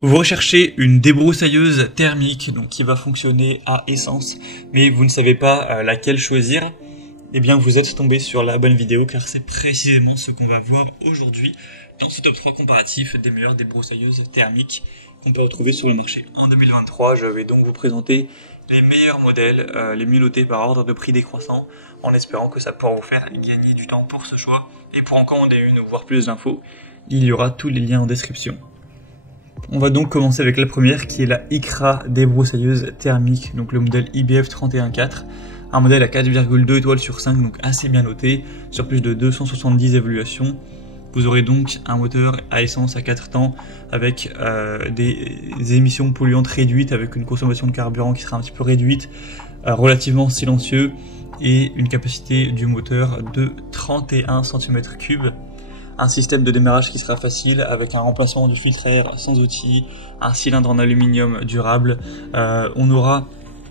Vous recherchez une débroussailleuse thermique donc qui va fonctionner à essence, mais vous ne savez pas laquelle choisir. Eh bien, vous êtes tombé sur la bonne vidéo car c'est précisément ce qu'on va voir aujourd'hui dans ce top 3 comparatif des meilleures débroussailleuses thermiques qu'on peut retrouver sur le marché. En 2023, je vais donc vous présenter les meilleurs modèles, les mieux notés par ordre de prix décroissant, en espérant que ça pourra vous faire gagner du temps pour ce choix. Et pour en commander une ou voir plus d'infos, il y aura tous les liens en description. On va donc commencer avec la première qui est la ICRA débroussailleuse thermique, donc le modèle IBF 314, un modèle à 4,2 étoiles sur 5, donc assez bien noté, sur plus de 270 évaluations. Vous aurez donc un moteur à essence à 4 temps avec des émissions polluantes réduites, avec une consommation de carburant qui sera un petit peu réduite, relativement silencieux et une capacité du moteur de 31 cm3. Un système de démarrage qui sera facile avec un remplacement du filtre à air sans outil, un cylindre en aluminium durable. On aura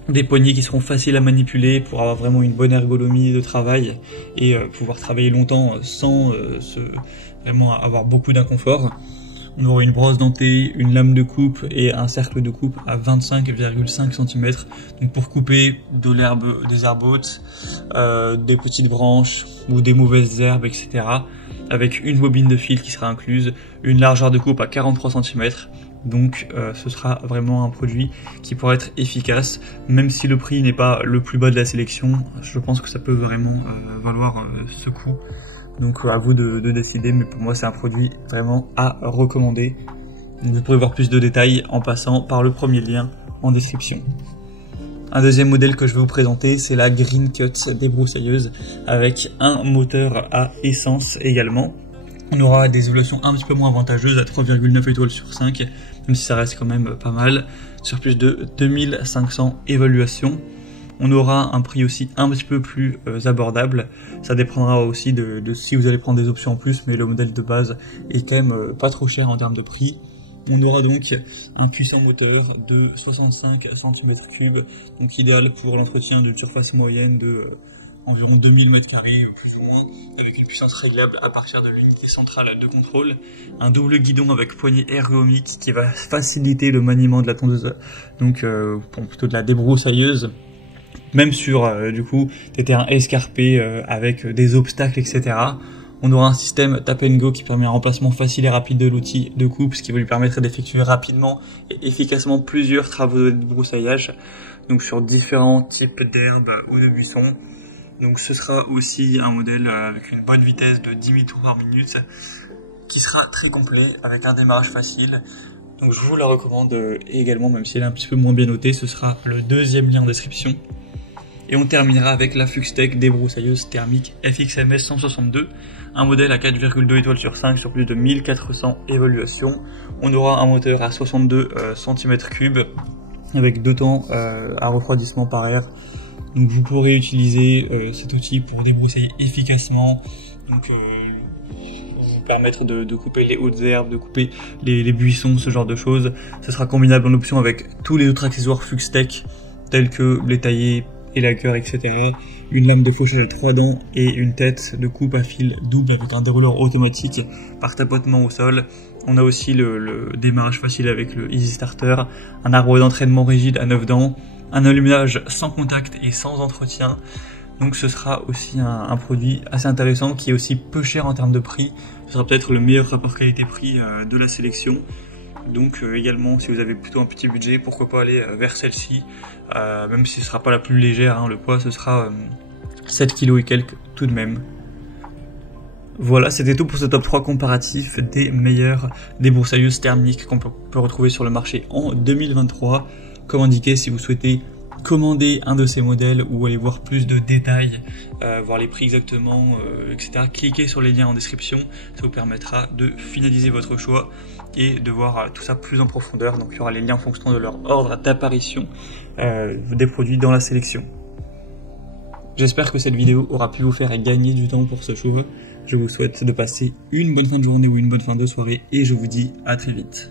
des poignées qui seront faciles à manipuler pour avoir vraiment une bonne ergonomie de travail et pouvoir travailler longtemps sans vraiment avoir beaucoup d'inconfort. On aura une brosse dentée, une lame de coupe et un cercle de coupe à 25,5 cm, donc pour couper de l'herbe, des herbes hautes, des petites branches ou des mauvaises herbes, etc. Avec une bobine de fil qui sera incluse, une largeur de coupe à 43 cm, donc ce sera vraiment un produit qui pourra être efficace, même si le prix n'est pas le plus bas de la sélection. Je pense que ça peut vraiment valoir ce coup. Donc à vous de décider, mais pour moi c'est un produit vraiment à recommander. Donc, vous pourrez voir plus de détails en passant par le premier lien en description. Un deuxième modèle que je vais vous présenter, c'est la Green Cut débroussailleuse avec un moteur à essence également. On aura des évaluations un petit peu moins avantageuses à 3,9 étoiles sur 5, même si ça reste quand même pas mal, sur plus de 2500 évaluations. On aura un prix aussi un petit peu plus abordable. Ça dépendra aussi de si vous allez prendre des options en plus, mais le modèle de base est quand même pas trop cher en termes de prix. On aura donc un puissant moteur de 65 cm3, donc idéal pour l'entretien d'une surface moyenne de environ 2000 m², plus ou moins, avec une puissance réglable à partir de l'unité centrale de contrôle. Un double guidon avec poignée ergonomique qui va faciliter le maniement de la tondeuse, donc plutôt de la débroussailleuse. Même sur du coup des terrains escarpés avec des obstacles, etc. On aura un système tap and go qui permet un remplacement facile et rapide de l'outil de coupe, ce qui va lui permettre d'effectuer rapidement et efficacement plusieurs travaux de débroussaillage, donc sur différents types d'herbes ou de buissons. Donc ce sera aussi un modèle avec une bonne vitesse de 10 000 tours par minute, qui sera très complet avec un démarrage facile. Donc je vous la recommande également, même si elle est un petit peu moins bien notée. Ce sera le deuxième lien en description. Et on terminera avec la Fuxtech débroussailleuse thermique FXMS 162, un modèle à 4,2 étoiles sur 5 sur plus de 1400 évaluations. On aura un moteur à 62 cm3 avec 2 temps à refroidissement par air. Donc vous pourrez utiliser cet outil pour débroussailler efficacement, donc vous permettre de couper les hautes herbes, de couper les buissons, ce genre de choses. Ce sera combinable en option avec tous les autres accessoires Fuxtech tels que les taillés, élaqueurs, etc. Une lame de fauchage à 3 dents et une tête de coupe à fil double avec un dérouleur automatique par tapotement au sol. On a aussi le démarrage facile avec le Easy Starter, un arbre d'entraînement rigide à 9 dents, un allumage sans contact et sans entretien. Donc ce sera aussi un produit assez intéressant qui est aussi peu cher en termes de prix. Ce sera peut-être le meilleur rapport qualité-prix de la sélection. Donc également, si vous avez plutôt un petit budget, pourquoi pas aller vers celle-ci, même si ce sera pas la plus légère, hein, le poids ce sera 7 kg et quelques tout de même. Voilà, c'était tout pour ce top 3 comparatif des meilleures débroussailleuses thermiques qu'on peut retrouver sur le marché en 2023. Comme indiqué, si vous souhaitez commander un de ces modèles ou aller voir plus de détails, voir les prix exactement, etc. Cliquez sur les liens en description, ça vous permettra de finaliser votre choix et de voir tout ça plus en profondeur. Donc il y aura les liens en fonction de leur ordre d'apparition des produits dans la sélection. J'espère que cette vidéo aura pu vous faire gagner du temps pour ce choix. Je vous souhaite de passer une bonne fin de journée ou une bonne fin de soirée et je vous dis à très vite.